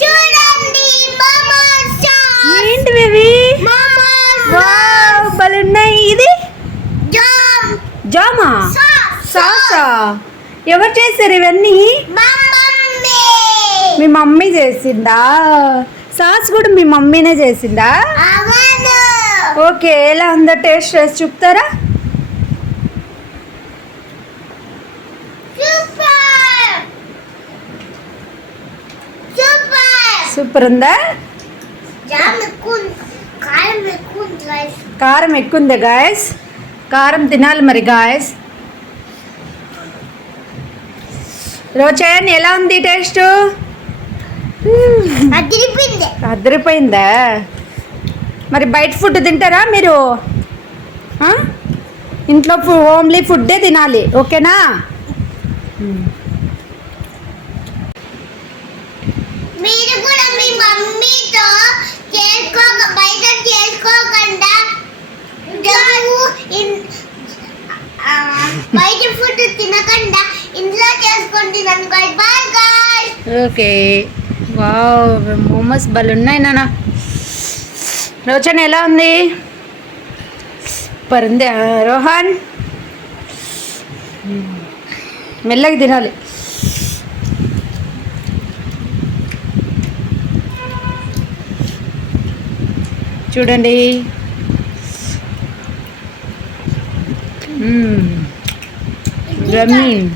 చూడండి ఏంటి baby wow బలున్నాయి. ఇది జామా సాసా ఎవరు చేశారు ఇవన్నీ? మీ మమ్మీ చేసిందా? సాస్ కూడా మీ మమ్మీనే చేసిందా? ఓకే, ఎలా ఉందో టేస్ట్ చేసి చూపుతారా? సూపర్ ఉందా? కారం ఎక్కువ ఉందా గాయస్? కారం తినాలి మరి గాయస్. రోచన్ ఎలా ఉంది టేస్ట్? అదిరిపోయిందా? మరి బయట ఫుడ్ తింటారా మీరు? ఇంట్లో ఓన్లీ ఫుడ్డే తినాలి, ఓకేనా? మీరు కూడా మీ మమ్మీతో బయట చేసుకోకుండా బయట ఫుడ్ తినకుండా ఇంట్లో చేసుకోండి. Bye guys. Okay, wow momos బలున్నాయి నాన్న. రోచన్ ఎలా ఉంది? పరింది రోహన్. మెల్లగా తినాలి. చూడండి, రమీన్.